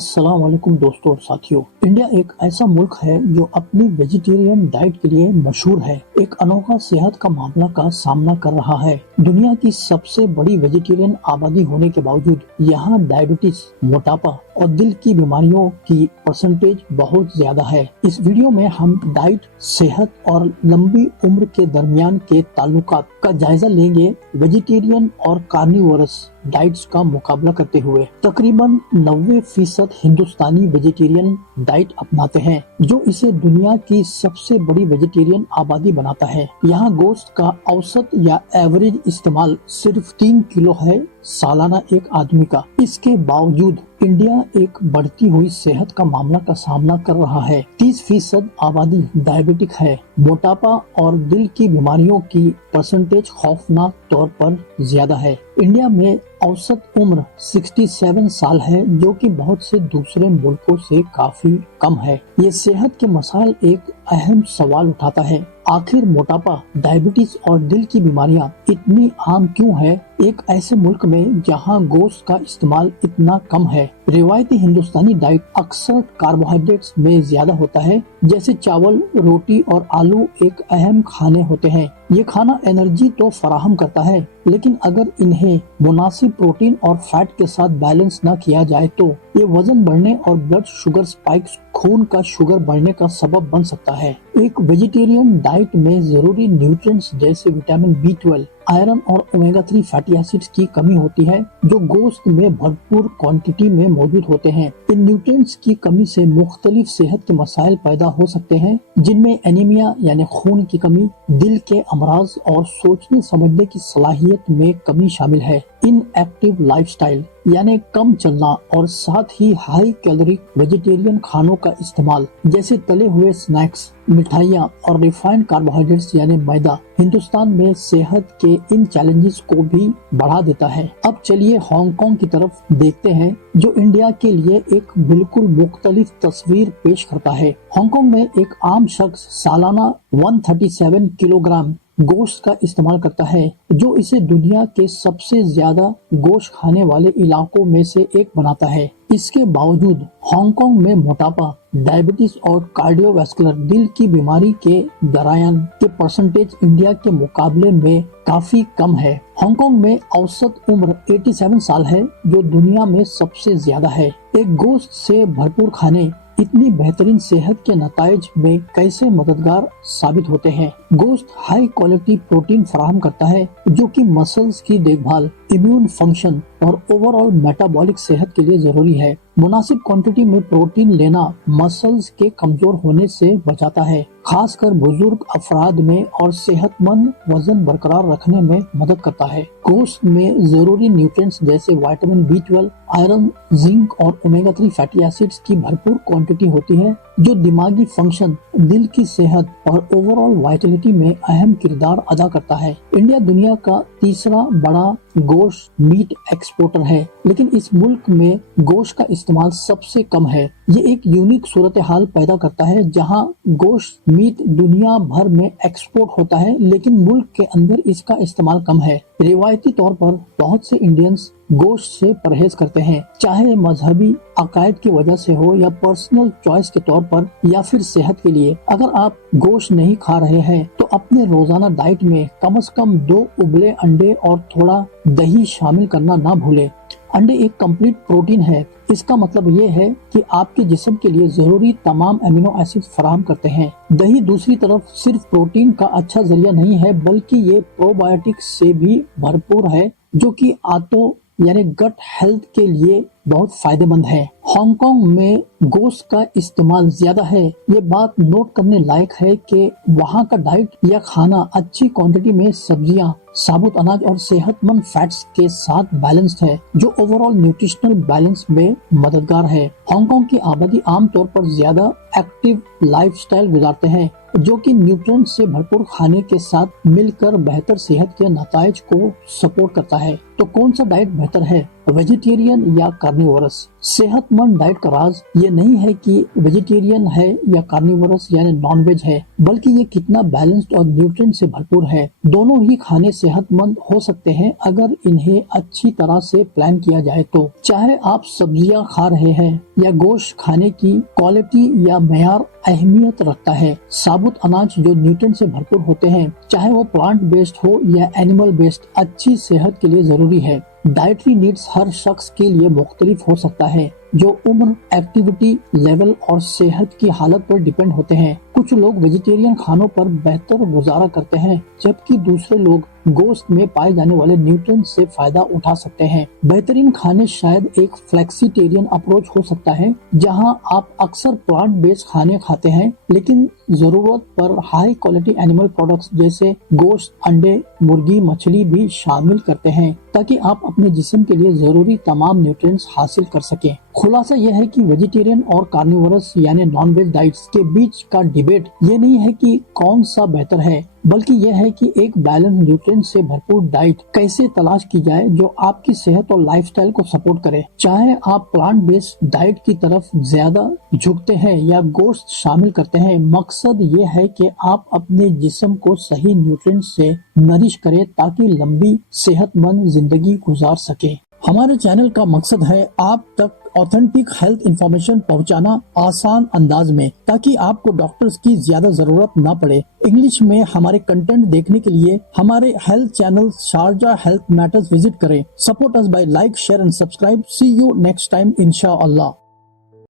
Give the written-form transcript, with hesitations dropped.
अस्सलाम वालेकुम दोस्तों और साथियों। इंडिया एक ऐसा मुल्क है जो अपनी वेजिटेरियन डाइट के लिए मशहूर है। एक अनोखा सेहत का मामला का सामना कर रहा है। दुनिया की सबसे बड़ी वेजिटेरियन आबादी होने के बावजूद यहाँ डायबिटीज, मोटापा और दिल की बीमारियों की परसेंटेज बहुत ज्यादा है। इस वीडियो में हम डाइट, सेहत और लंबी उम्र के दरमियान के ताल्लुकात का जायजा लेंगे। वेजिटेरियन और कार्निवोरस डाइट्स का मुकाबला करते हुए तकरीबन 90% हिंदुस्तानी वेजिटेरियन डाइट अपनाते हैं, जो इसे दुनिया की सबसे बड़ी वेजिटेरियन आबादी बनाता है। यहाँ गोश्त का औसत या एवरेज इस्तेमाल सिर्फ 3 किलो है सालाना एक आदमी का। इसके बावजूद इंडिया एक बढ़ती हुई सेहत का मामला का सामना कर रहा है। 30% आबादी डायबिटिक है। मोटापा और दिल की बीमारियों की परसेंटेज खौफनाक तौर पर ज्यादा है। इंडिया में औसत उम्र 67 साल है, जो कि बहुत से दूसरे मुल्कों से काफी कम है। ये सेहत के मसाइल एक अहम सवाल उठाता है। आखिर मोटापा, डायबिटीज और दिल की बीमारियां इतनी आम क्यों है एक ऐसे मुल्क में जहां गोश्त का इस्तेमाल इतना कम है? रिवायती हिंदुस्तानी डाइट अक्सर कार्बोहाइड्रेट्स में ज्यादा होता है, जैसे चावल, रोटी और आलू एक अहम खाने होते हैं। ये खाना एनर्जी तो फराहम करता है, लेकिन अगर इन्हें मुनासिब प्रोटीन और फैट के साथ बैलेंस न किया जाए तो ये वजन बढ़ने और ब्लड शुगर स्पाइक्स, खून का शुगर बढ़ने का सबब बन सकता है। एक वेजिटेरियन डाइट में जरूरी न्यूट्रिएंट्स जैसे विटामिन B12, आयरन और ओमेगा 3 फैटी एसिड्स की कमी होती है, जो गोश्त में भरपूर क्वांटिटी में मौजूद होते हैं। इन न्यूट्रिएंट्स की कमी से मुख्तलिफ सेहत के मसाइल पैदा हो सकते हैं, जिनमें एनीमिया यानी खून की कमी, दिल के अमराज और सोचने समझने की सलाहियत में कमी शामिल है। इनएक्टिव लाइफस्टाइल यानी कम चलना और साथ ही हाई कैलोरिक वेजिटेरियन खानों का इस्तेमाल, जैसे तले हुए स्नैक्स, मिठाइयाँ और रिफाइंड कार्बोहाइड्रेट्स यानी मैदा, हिंदुस्तान में सेहत के इन चैलेंजेस को भी बढ़ा देता है। अब चलिए हांगकांग की तरफ देखते हैं, जो इंडिया के लिए एक बिल्कुल मुख्तलिफ तस्वीर पेश करता है। हांगकांग में एक आम शख्स सालाना 137 किलोग्राम गोश्त का इस्तेमाल करता है, जो इसे दुनिया के सबसे ज्यादा गोश्त खाने वाले इलाकों में से एक बनाता है। इसके बावजूद हांगकांग में मोटापा, डायबिटीज और कार्डियोवैस्कुलर दिल की बीमारी के दरायन के परसेंटेज इंडिया के मुकाबले में काफी कम है। हांगकांग में औसत उम्र 87 साल है, जो दुनिया में सबसे ज्यादा है। एक गोश्त से भरपूर खाने इतनी बेहतरीन सेहत के नताइज में कैसे मददगार साबित होते हैं? गोश्त हाई क्वालिटी प्रोटीन फराहम करता है, जो कि मसल्स की देखभाल, इम्यून फंक्शन और ओवरऑल मेटाबॉलिक सेहत के लिए जरूरी है। मुनासिब क्वांटिटी में प्रोटीन लेना मसल्स के कमजोर होने से बचाता है, खासकर बुजुर्ग अफराद में, और सेहतमंद वजन बरकरार रखने में मदद करता है। गोश्त में जरूरी न्यूट्रिएंट्स जैसे विटामिन B12, आयरन, जिंक और ओमेगा 3 फैटी एसिड्स की भरपूर क्वांटिटी होती है, जो दिमागी फंक्शन, दिल की सेहत और ओवरऑल वाइटलिटी में अहम किरदार अदा करता है। इंडिया दुनिया का तीसरा बड़ा गोश्त मीट एक्सपोर्टर है, लेकिन इस मुल्क में गोश्त का इस्तेमाल सबसे कम है। ये एक यूनिक सूरत हाल पैदा करता है, जहां गोश्त मीट दुनिया भर में एक्सपोर्ट होता है, लेकिन मुल्क के अंदर इसका इस्तेमाल कम है। रिवायती तौर पर बहुत से इंडियंस गोश्त से परहेज करते हैं, चाहे मजहबी अकायद की वजह से हो या पर्सनल चॉइस के तौर पर या फिर सेहत के लिए। अगर आप गोश्त नहीं खा रहे हैं तो अपने रोजाना डाइट में कम से कम 2 उबले अंडे और थोड़ा दही शामिल करना ना भूलें। अंडे एक कंप्लीट प्रोटीन है। इसका मतलब ये है कि आपके जिस्म के लिए जरूरी तमाम एमिनो एसिड फराहम करते हैं। दही दूसरी तरफ सिर्फ प्रोटीन का अच्छा जरिया नहीं है, बल्कि ये प्रोबायोटिक से भी भरपूर है, जो कि आंतों यानी गट हेल्थ के लिए बहुत फायदेमंद है। हांगकांग में गोश्त का इस्तेमाल ज्यादा है। ये बात नोट करने लायक है कि वहाँ का डाइट या खाना अच्छी क्वांटिटी में सब्जियां, साबुत अनाज और सेहतमंद फैट्स के साथ बैलेंस्ड है, जो ओवरऑल न्यूट्रिशनल बैलेंस में मददगार है। हांगकांग की आबादी आमतौर पर ज्यादा एक्टिव लाइफस्टाइल गुजारते हैं, जो कि न्यूट्रिएंट से भरपूर खाने के साथ मिलकर बेहतर सेहत के नताइज को सपोर्ट करता है। तो कौन सा डाइट बेहतर है, वेजिटेरियन या कार्निवोरस? सेहतमंद डाइट का राज ये नहीं है कि वेजिटेरियन है या कार्निवोरस यानी नॉन वेज है, बल्कि ये कितना बैलेंस्ड और न्यूट्रिएंट से भरपूर है। दोनों ही खाने सेहतमंद हो सकते हैं अगर इन्हें अच्छी तरह से प्लान किया जाए तो। चाहे आप सब्जियां खा रहे हैं या गोश्त, खाने की क्वालिटी या मेयार अहमियत रखता है। साबुत अनाज जो न्यूट्रिएंट से भरपूर होते हैं, चाहे वो प्लांट बेस्ड हो या एनिमल बेस्ड, अच्छी सेहत के लिए जरूरी है। डाइटरी नीड्स हर शख्स के लिए मुख्तलिफ हो सकता है, जो उम्र, एक्टिविटी लेवल और सेहत की हालत पर डिपेंड होते हैं। कुछ लोग वेजिटेरियन खानों पर बेहतर गुजारा करते हैं, जबकि दूसरे लोग गोश्त में पाए जाने वाले न्यूट्रिएंट से फायदा उठा सकते हैं। बेहतरीन खाने शायद एक फ्लेक्सिटेरियन अप्रोच हो सकता है, जहां आप अक्सर प्लांट बेस्ड खाने खाते हैं लेकिन जरूरत पर हाई क्वालिटी एनिमल प्रोडक्ट्स जैसे गोश्त, अंडे, मुर्गी, मछली भी शामिल करते हैं, ताकि आप अपने जिस्म के लिए जरूरी तमाम न्यूट्रिएंट्स हासिल कर सकें। खुलासा यह है कि वेजिटेरियन और कार्निवोरस यानी नॉन वेज डाइट्स के बीच का डिबेट ये नहीं है कि कौन सा बेहतर है, बल्कि यह है कि एक बैलेंस न्यूट्रिएंट से भरपूर डाइट कैसे तलाश की जाए जो आपकी सेहत और लाइफस्टाइल को सपोर्ट करे। चाहे आप प्लांट बेस्ड डाइट की तरफ ज्यादा झुकते हैं या गोश्त शामिल करते हैं, मकसद ये है कि आप अपने जिस्म को सही न्यूट्रिएंट से नरिश करें ताकि लंबी सेहतमंद जिंदगी गुजार सके। हमारे चैनल का मकसद है आप तक ऑथेंटिक हेल्थ इंफॉर्मेशन पहुंचाना आसान अंदाज में, ताकि आपको डॉक्टर्स की ज्यादा जरूरत ना पड़े। इंग्लिश में हमारे कंटेंट देखने के लिए हमारे health channel Sharjah health matters visit करें। Support us by like, share and subscribe. See you next time इंशाअल्लाह।